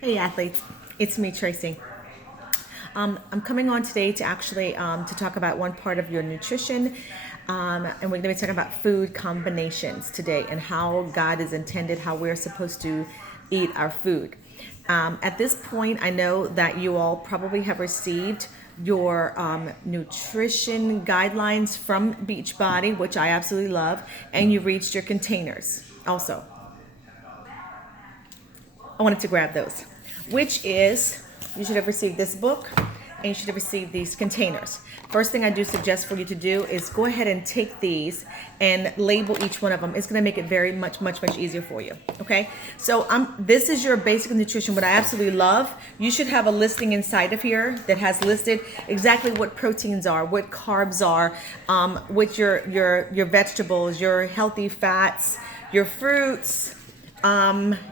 Hey athletes, it's me Tracy. I'm coming on today to actually to talk about one part of your nutrition, and we're going to be talking about food combinations today and how God is intended, how we're supposed to eat our food. At this point, I know that you all probably have received your nutrition guidelines from Beachbody, which I absolutely love, and you reached your containers also. I wanted to grab those, which is you should have received this book and you should have received these containers. First thing I do suggest for you to do is go ahead and take these and label each one of them. It's going to make it very much easier for you. Okay, so this is your basic nutrition. What I absolutely love, you should have a listing inside of here that has listed exactly what proteins are, what carbs are, what your vegetables, your healthy fats, your fruits,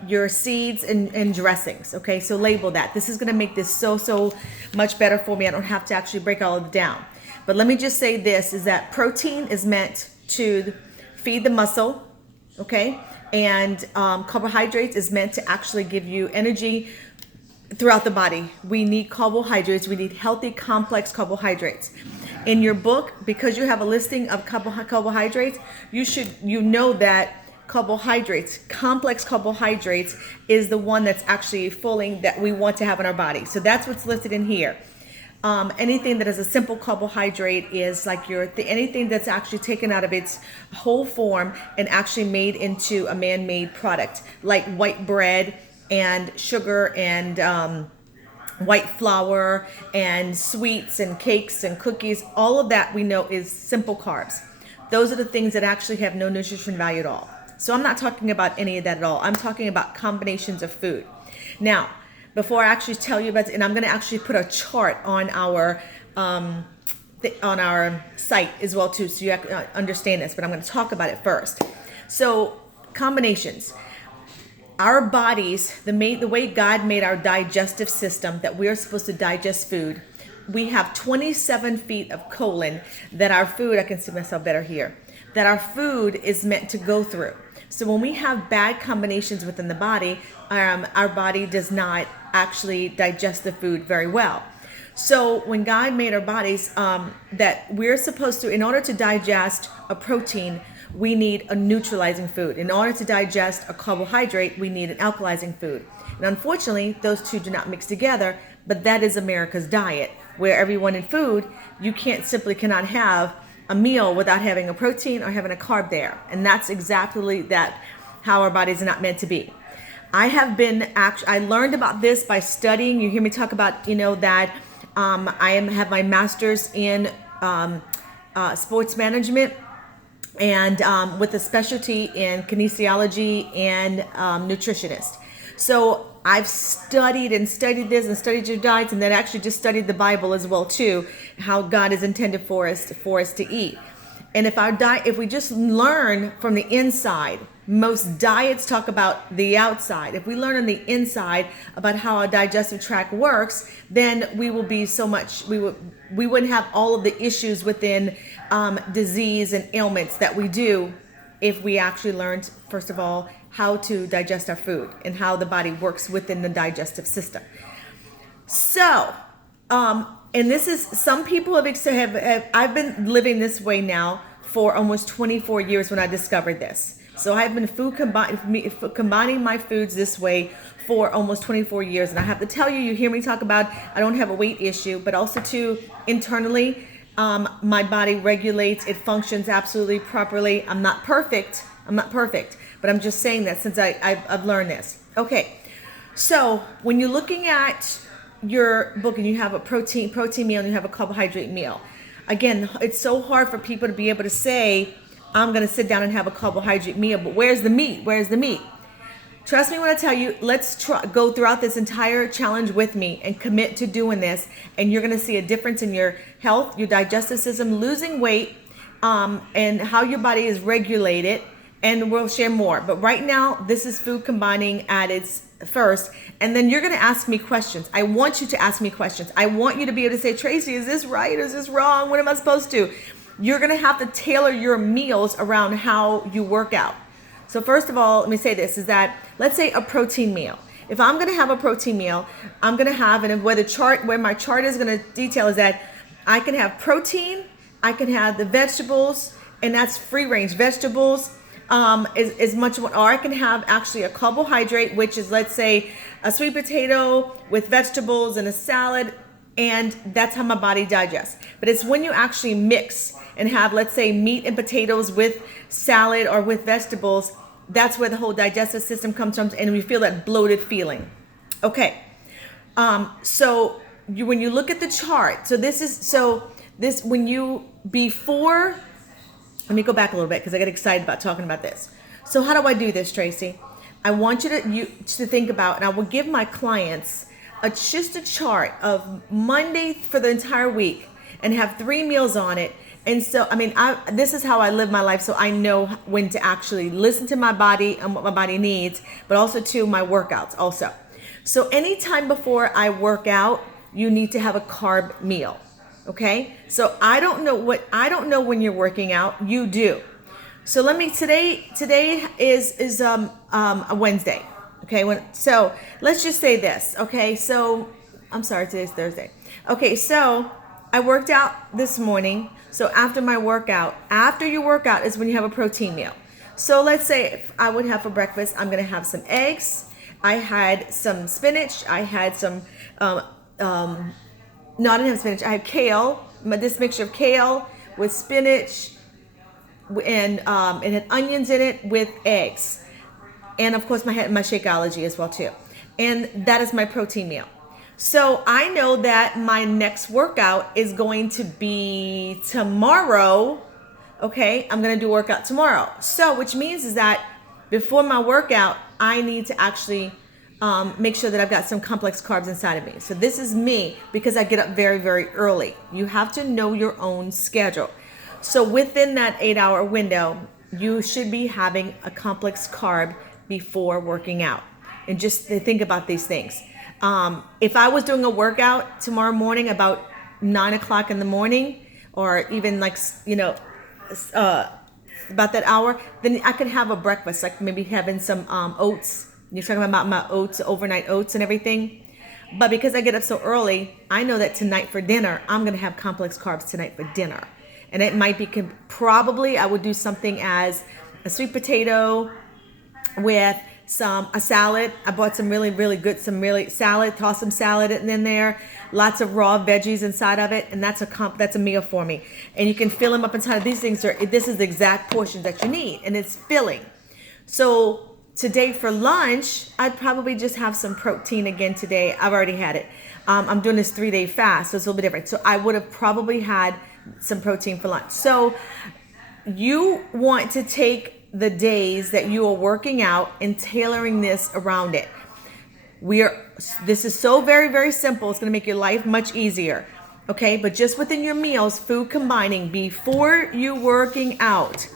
your seeds and dressings. Okay, so label that. This is going to make this so much better for me. I don't have to actually break all of it down. But let me just say this is that protein is meant to feed the muscle, okay, and carbohydrates is meant to actually give you energy throughout the body. We need carbohydrates. We need healthy complex carbohydrates. In your book, because you have a listing of carbohydrates, you know that carbohydrates, complex carbohydrates, is the one that's actually fulling that we want to have in our body. So that's what's listed in here. Anything that is a simple carbohydrate is like anything that's actually taken out of its whole form and actually made into a man-made product, like white bread and sugar and white flour and sweets and cakes and cookies. All of that we know is simple carbs. Those are the things that actually have no nutrition value at all. So I'm not talking about any of that at all. I'm talking about combinations of food. Now, before I actually tell you about it, and I'm going to actually put a chart on our site as well too, so you understand this. But I'm going to talk about it first. So combinations. Our bodies, the way God made our digestive system, that we're supposed to digest food. We have 27 feet of colon that our food. I can see myself better here. That our food is meant to go through. So when we have bad combinations within the body, our body does not actually digest the food very well. So when God made our bodies, that we're supposed to, in order to digest a protein, we need a neutralizing food. In order to digest a carbohydrate, we need an alkalizing food. And unfortunately, those two do not mix together, but that is America's diet, where everyone in food, you cannot have a meal without having a protein or having a carb there. And that's exactly how our bodies are not meant to be. I learned about this by studying. You hear me talk about, that have my master's in sports management and with a specialty in kinesiology and nutritionist. So I've studied this and studied your diets, and then actually just studied the Bible as well too, how God is intended for us to eat. And if we just learn from the inside, most diets talk about the outside. If we learn on the inside about how our digestive tract works, then we will be we wouldn't have all of the issues within disease and ailments that we do if we actually learned, first of all, how to digest our food and how the body works within the digestive system. So, and this is, some people I've been living this way now for almost 24 years when I discovered this. So I've been combining my foods this way for almost 24 years. And I have to tell you, you hear me talk about, I don't have a weight issue, but also too, internally, my body regulates, it functions absolutely properly. I'm not perfect, but I'm just saying that since I've learned this. Okay, so when you're looking at your book and you have a protein meal and you have a carbohydrate meal, again, it's so hard for people to be able to say, I'm going to sit down and have a carbohydrate meal, but where's the meat? Trust me when I tell you, let's go throughout this entire challenge with me and commit to doing this, and you're going to see a difference in your health, your digestive system, losing weight, and how your body is regulated, and we'll share more. But right now, this is food combining at its first, and then you're going to ask me questions. I want you to ask me questions. I want you to be able to say, Tracy, is this right or is this wrong? What am I supposed to? You're going to have to tailor your meals around how you work out. So first of all, let me say this, is that let's say a protein meal. if I'm going to have a protein meal, I'm going to have, and where my chart is going to detail is that I can have protein, I can have the vegetables, and that's free range vegetables, is much more, or I can have actually a carbohydrate, which is, let's say, a sweet potato with vegetables and a salad, and that's how my body digests. But it's when you actually mix and have, let's say, meat and potatoes with salad or with vegetables, that's where the whole digestive system comes from, and we feel that bloated feeling. Okay, so when you look at the chart, when you before, let me go back a little bit because I get excited about talking about this. So how do I do this, Tracy? I want you to think about, and I will give my clients just a chart of Monday for the entire week and have 3 meals on it. And so, this is how I live my life, so I know when to actually listen to my body and what my body needs, but also to my workouts also. So anytime before I work out, you need to have a carb meal, okay? So I don't know when you're working out, you do. So today is a Wednesday, okay? So let's just say this, okay? So, I'm sorry, today's Thursday. Okay, so I worked out this morning. So after your workout is when you have a protein meal. So let's say if I would have for breakfast, I'm going to have some eggs. I had some spinach. I had some, no, I didn't have spinach. I had kale, this mixture of kale with spinach and it had onions in it with eggs. And of course my Shakeology as well too. And that is my protein meal. So I know that my next workout is going to be tomorrow. Okay, I'm going to do a workout tomorrow. So which means is that before my workout, I need to actually make sure that I've got some complex carbs inside of me. So this is me because I get up very, very early. You have to know your own schedule. So within that 8-hour window, you should be having a complex carb before working out. And just think about these things. If I was doing a workout tomorrow morning about 9 o'clock in the morning, or even about that hour, then I could have a breakfast, like maybe having some oats. You're talking about my oats, overnight oats and everything. But because I get up so early, I know that tonight for dinner, I'm going to have complex carbs tonight for dinner. And it might be, probably I would do something as a sweet potato with a salad. I bought some really, really good, salad, toss some salad in there, lots of raw veggies inside of it, and that's a meal for me. And you can fill them up inside of these things. This is the exact portion that you need, and it's filling. So today for lunch, I'd probably just have some protein again today. I've already had it. I'm doing this 3-day fast, so it's a little bit different. So I would have probably had some protein for lunch. So you want to take the days that you are working out and tailoring this around it. This is so very, very simple. It's going to make your life much easier. Okay, but just within your meals, food combining before you working out.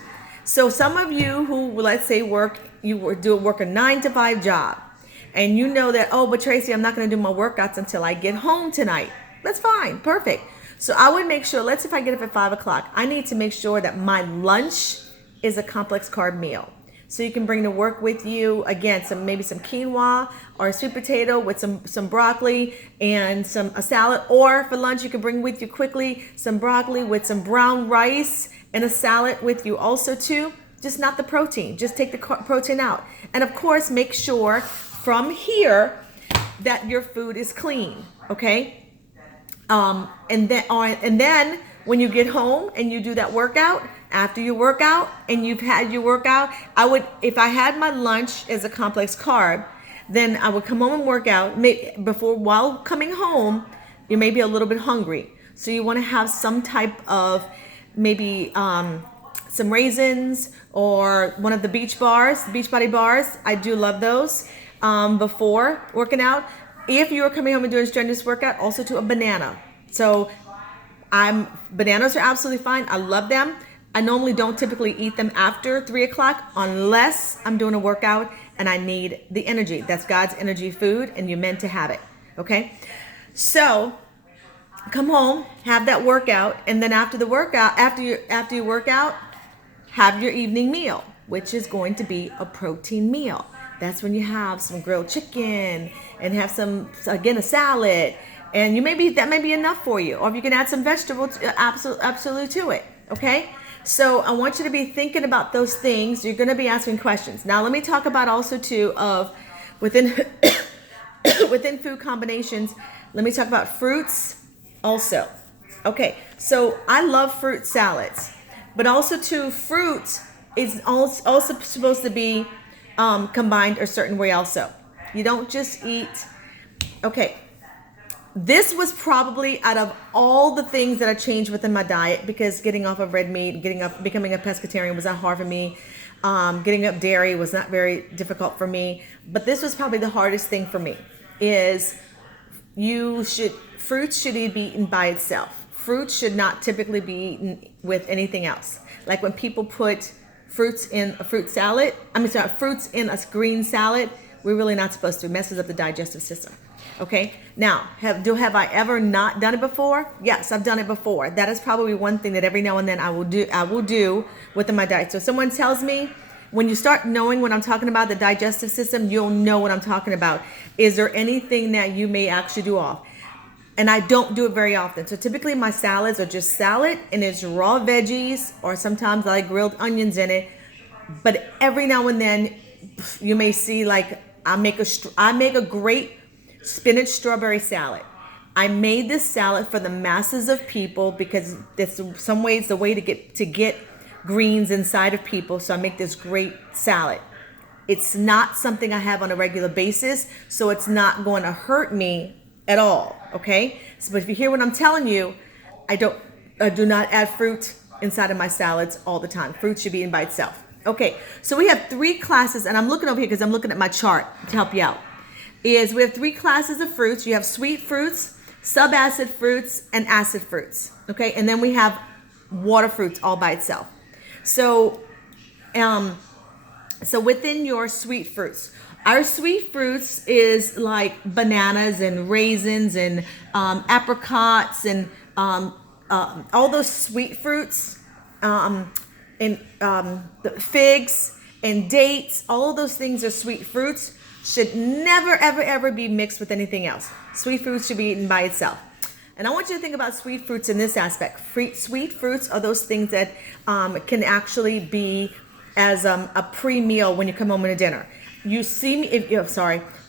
So some of you who, let's say, work a 9-to-5 job, and you know that, but Tracy, I'm not going to do my workouts until I get home tonight. That's fine, perfect. So I would make sure, if I get up at 5 o'clock, I need to make sure that my lunch is a complex carb meal. So you can bring to work with you, again, maybe some quinoa or a sweet potato with some broccoli and a salad. Or for lunch, you can bring with you quickly some broccoli with some brown rice and a salad with you also too. Just not the protein. Just take the protein out. And of course, make sure from here that your food is clean, okay? And then when you get home and you do that workout, after you work out and you've had your workout, if I had my lunch as a complex carb, then I would come home and work out. While coming home, you may be a little bit hungry. So you want to have some type of maybe some raisins or one of the Beachbody bars. I do love those before working out. If you are coming home and doing a strenuous workout, also to a banana. So bananas are absolutely fine. I love them. I normally don't typically eat them after 3 o'clock unless I'm doing a workout and I need the energy. That's God's energy food, and you're meant to have it. Okay? So come home, have that workout, and then after you work out, have your evening meal, which is going to be a protein meal. That's when you have some grilled chicken and have some, again, a salad. And that may be enough for you. Or if you can add some vegetables, absolutely to it. Okay? So I want you to be thinking about those things. You're going to be asking questions. Now let me talk about also too of within within food combinations. Let me talk about fruits also. Okay, so I love fruit salads, but also too, fruit is also supposed to be combined a certain way also. You don't just eat. Okay, this was probably out of all the things that I changed within my diet, because getting off of red meat, becoming a pescatarian was not hard for me. Getting up dairy was not very difficult for me. But this was probably the hardest thing for me. Is fruits should be eaten by itself. Fruit should not typically be eaten with anything else. Like when people put fruits in a fruit salad, fruits in a green salad, we're really not supposed to. It messes up the digestive system. Okay. Now, have I ever not done it before? Yes, I've done it before. That is probably one thing that every now and then I will do within my diet. So if someone tells me, when you start knowing what I'm talking about, the digestive system, you'll know what I'm talking about. Is there anything that you may actually do off? And I don't do it very often. So typically my salads are just salad and it's raw veggies, or sometimes I like grilled onions in it. But every now and then you may see, like, I make a great spinach strawberry salad. I made this salad for the masses of people because that's some ways the way to get greens inside of people. So I make this great salad. It's not something I have on a regular basis, so it's not going to hurt me at all. Okay. So, but if you hear what I'm telling you, I do not add fruit inside of my salads all the time. Fruit should be eaten by itself. Okay. So we have 3 classes, and I'm looking over here because I'm looking at my chart to help you out. We have 3 classes of fruits. You have sweet fruits, subacid fruits, and acid fruits. Okay. And then we have water fruits all by itself. So within your sweet fruits, our sweet fruits is like bananas and raisins and apricots and all those sweet fruits, and the figs and dates. All of those things are sweet fruits. Should never, ever, ever be mixed with anything else. Sweet fruits should be eaten by itself. And I want you to think about sweet fruits in this aspect. Sweet fruits are those things that can actually be as a pre-meal when you come home to dinner. You see me,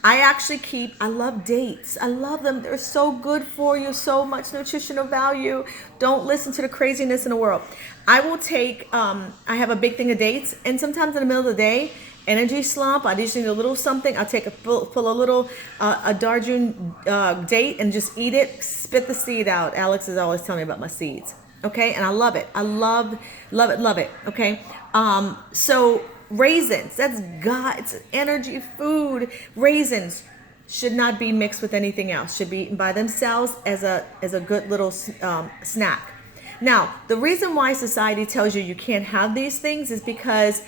I love dates. I love them. They're so good for you, so much nutritional value. Don't listen to the craziness in the world. I will take, I have a big thing of dates, and sometimes in the middle of the day, energy slump, I just need a little something. I'll take pull a little, a Darjeeling date and just eat it, spit the seed out. Alex is always telling me about my seeds. Okay. And I love it. I love it. Okay. So raisins, it's energy food. Raisins should not be mixed with anything else. Should be eaten by themselves as a good little snack. Now, the reason why society tells you can't have these things is because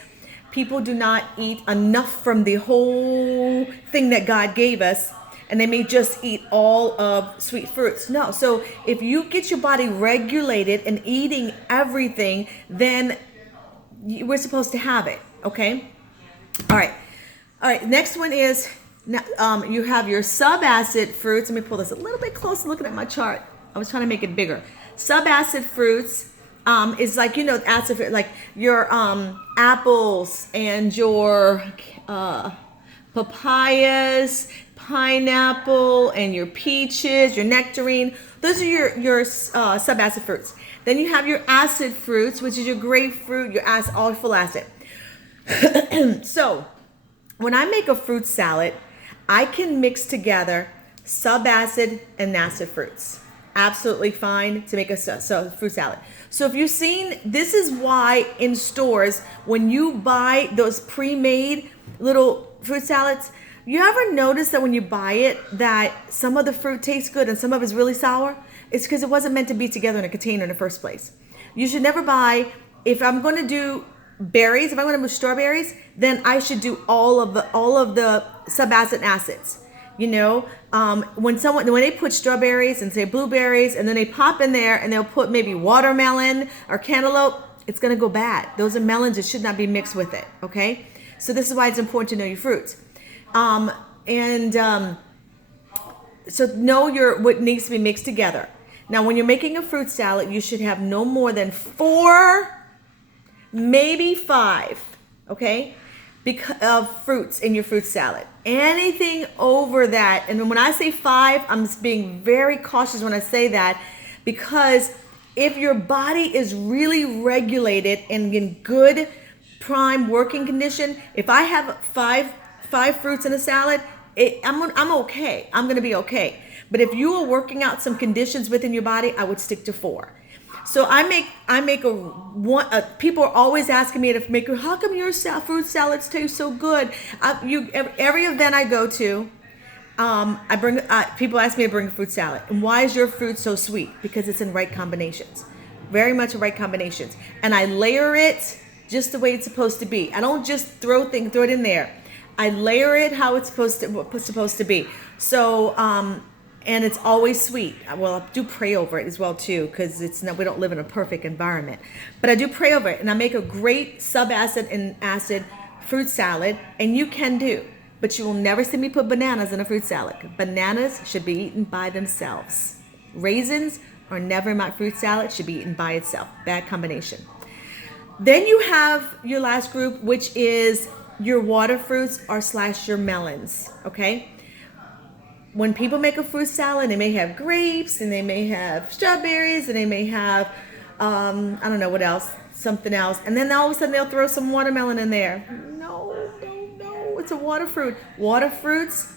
people do not eat enough from the whole thing that God gave us, and they may just eat all of sweet fruits. No, so if you get your body regulated and eating everything, then we're supposed to have it. Okay. All right. Next one is you have your subacid fruits. Let me pull this a little bit closer. Looking at my chart, I was trying to make it bigger. Subacid fruits is like, acid fruit, like your apples and your papayas, pineapple, and your peaches, your nectarine. Those are your subacid fruits. Then you have your acid fruits, which is your grapefruit, your all full acid. So when I make a fruit salad, I can mix together subacid and acid fruits. Absolutely fine to make a fruit salad. So if you've seen, this is why in stores, when you buy those pre-made little fruit salads, you ever notice that when you buy it, that some of the fruit tastes good and some of it's really sour? It's because it wasn't meant to be together in a container in the first place. You should never buy, if I'm going to do berries, if I'm going to do strawberries, then I should do all of the subacid acids. When they put strawberries and say blueberries, and then they pop in there and they'll put maybe watermelon or cantaloupe, it's going to go bad. Those are melons. It should not be mixed with it. Okay. So this is why it's important to know your fruits. So know what needs to be mixed together. Now, when you're making a fruit salad, you should have no more than 4, maybe 5, okay, of fruits in your fruit salad. Anything over that, and when I say 5, I'm just being very cautious when I say that, because if your body is really regulated and in good prime working condition, if I have five fruits in a salad, I'm okay. I'm going to be okay. But if you are working out some conditions within your body, I would stick to 4. So I make people are always asking me to make, how come your fruit salads taste so good? Every event I go to, people ask me to bring a fruit salad. And why is your fruit so sweet? Because it's in right combinations, very much in right combinations. And I layer it just the way it's supposed to be. I don't just throw it in there. I layer it how it's supposed to be. So, and it's always sweet. Well, I do pray over it as well too, because we don't live in a perfect environment. But I do pray over it, and I make a great subacid and acid fruit salad, and you can do. But you will never see me put bananas in a fruit salad. Bananas should be eaten by themselves. Raisins are never in my fruit salad. Should be eaten by itself. Bad combination. Then you have your last group, which is your water fruits or / your melons. Okay. When people make a fruit salad, they may have grapes, and they may have strawberries, and they may have, I don't know what else, something else. And then all of a sudden they'll throw some watermelon in there. No, it's a water fruit. Water fruits,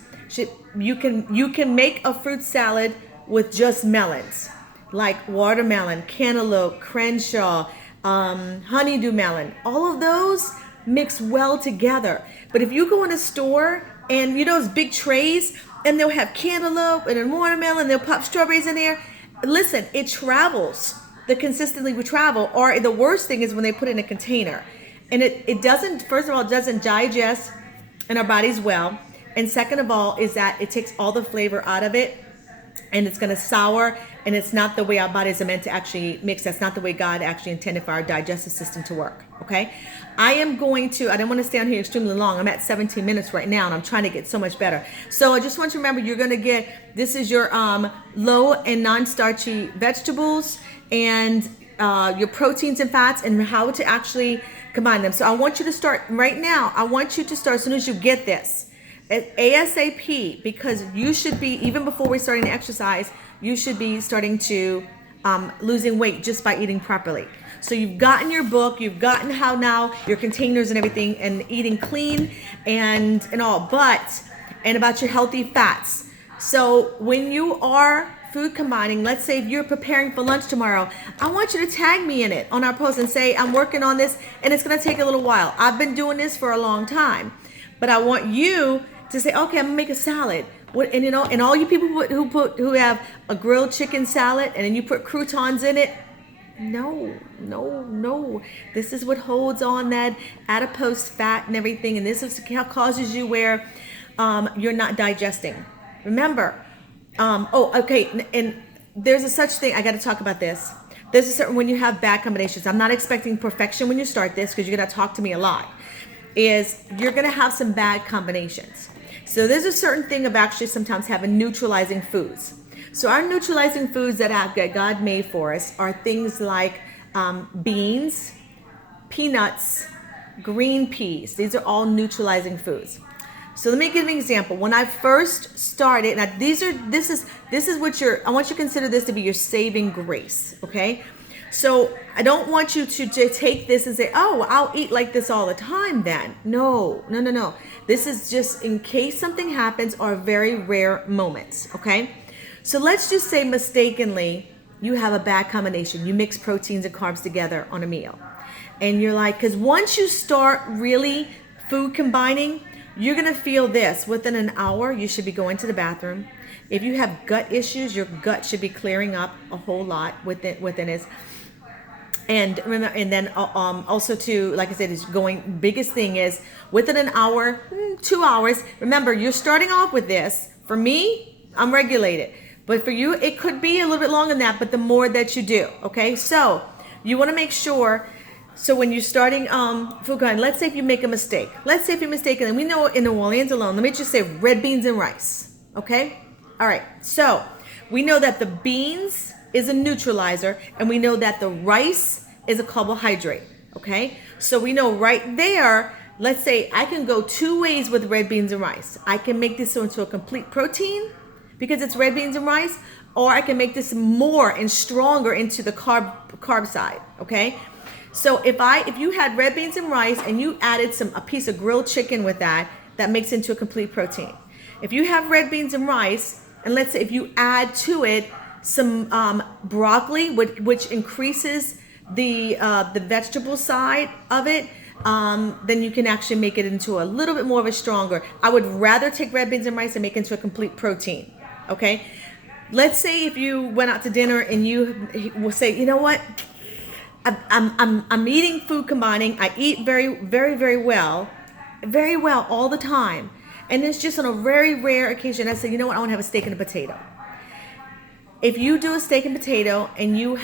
you can make a fruit salad with just melons, like watermelon, cantaloupe, Crenshaw, honeydew melon. All of those mix well together. But if you go in a store and those big trays, and they'll have cantaloupe and then watermelon, they'll pop strawberries in there. Listen, it travels. The consistently would travel. Or the worst thing is when they put it in a container. And it doesn't, first of all, it doesn't digest in our bodies well. And second of all is that it takes all the flavor out of it, and it's going to sour, and it's not the way our bodies are meant to actually mix. That's not the way God actually intended for our digestive system to work. Okay? I don't want to stay on here extremely long. I'm at 17 minutes right now, and I'm trying to get so much better. So I just want you to remember, you're going to this is your low and non-starchy vegetables, and your proteins and fats, and how to actually combine them. So I want you to start right now. I want you to start as soon as you get this, ASAP, because you should be, even before we're starting to exercise, you should be starting to losing weight just by eating properly. So you've gotten your book, you've gotten how now your containers and everything, and eating clean and all, and about your healthy fats. So when you are food combining, let's say if you're preparing for lunch tomorrow, I want you to tag me in it on our post and say, I'm working on this, and it's going to take a little while. I've been doing this for a long time, but I want you to say, okay, I'm gonna make a salad. And all you people who have a grilled chicken salad and then you put croutons in it, no. This is what holds on that adipose fat and everything, and this is how causes you where you're not digesting. Remember, and there's a such thing. I got to talk about this. There's a certain, when you have bad combinations. I'm not expecting perfection when you start this, because you're gonna talk to me a lot. Is you're gonna have some bad combinations. So there's a certain thing of actually sometimes having neutralizing foods. So our neutralizing foods that God made for us are things like beans, peanuts, green peas. These are all neutralizing foods. So let me give an example. When I first started, now this is what I want you to consider this to be your saving grace, okay? So I don't want you to take this and say, oh, I'll eat like this all the time then. No. This is just in case something happens, or very rare moments, okay? So let's just say mistakenly you have a bad combination. You mix proteins and carbs together on a meal. And you're like, because once you start really food combining, you're going to feel this. Within an hour, you should be going to the bathroom. If you have gut issues, your gut should be clearing up a whole lot within it. And remember, and then also too, like I said, is going. Biggest thing is within an hour, 2 hours. Remember, you're starting off with this. For me, I'm regulated, but for you, it could be a little bit longer than that. But the more that you do, okay. So you want to make sure So when you're starting food grind, let's say if you make a mistake. Let's say if you're mistaken, and we know in New Orleans alone, let me just say red beans and rice. Okay? All right. So we know that the beans is a neutralizer, and we know that the rice is a carbohydrate. Okay? So we know right there, let's say I can go two ways with red beans and rice. I can make this into a complete protein because it's red beans and rice, or I can make this more and stronger into the carb side. Okay? So if you had red beans and rice and you added a piece of grilled chicken with that makes it into a complete protein. If you have red beans and rice, and let's say if you add to it some broccoli, which increases the vegetable side of it, then you can actually make it into a little bit more of a stronger. I would rather take red beans and rice and make it into a complete protein. Okay? Let's say if you went out to dinner and you will say, you know what? I'm eating food combining. I eat very, very, very well all the time. And it's just on a very rare occasion I say, you know what, I want to have a steak and a potato. If you do a steak and potato and you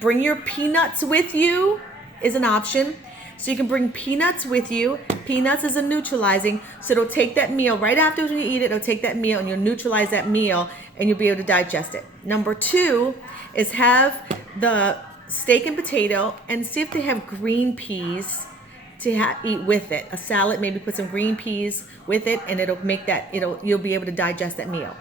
bring your peanuts with you is an option. So you can bring peanuts with you. Peanuts is a neutralizing. So it'll take that meal right after when you eat it, it'll take that meal and you'll neutralize that meal and you'll be able to digest it. Number 2 is have the steak and potato and see if they have green peas to eat with it. A salad, maybe put some green peas with it, and it'll make that, you'll be able to digest that meal.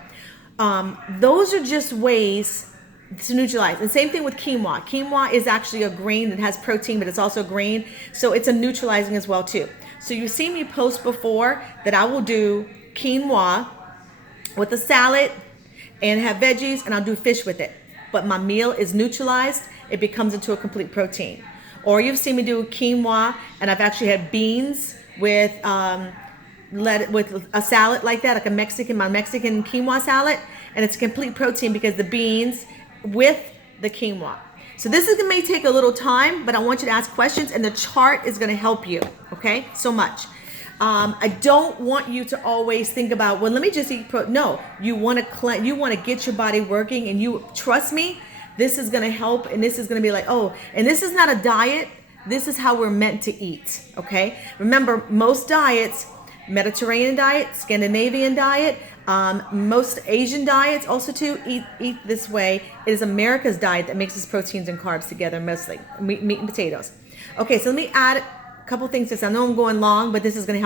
Those are just ways to neutralize. And same thing with quinoa. Quinoa is actually a grain that has protein, but it's also a grain, so it's a neutralizing as well too. So you've seen me post before that I will do quinoa with a salad and have veggies, and I'll do fish with it. But my meal is neutralized. It becomes into a complete protein. Or you've seen me do quinoa, and I've actually had beans with a salad like that, like my Mexican quinoa salad, and it's a complete protein because the beans with the quinoa. So this may take a little time, but I want you to ask questions, and the chart is going to help you. Okay, so much. I don't want you to always think about, well, let me just eat no, you want to get your body working, and you trust me, this is going to help, and this is going to be like, oh, and this is not a diet. This is how we're meant to eat. Okay, remember, most diets, Mediterranean diet, Scandinavian diet, most Asian diets also too eat this way. It is America's diet that mixes proteins and carbs together, mostly meat and potatoes. Okay, so let me add a couple things to this. I know I'm going long, but this is going to help.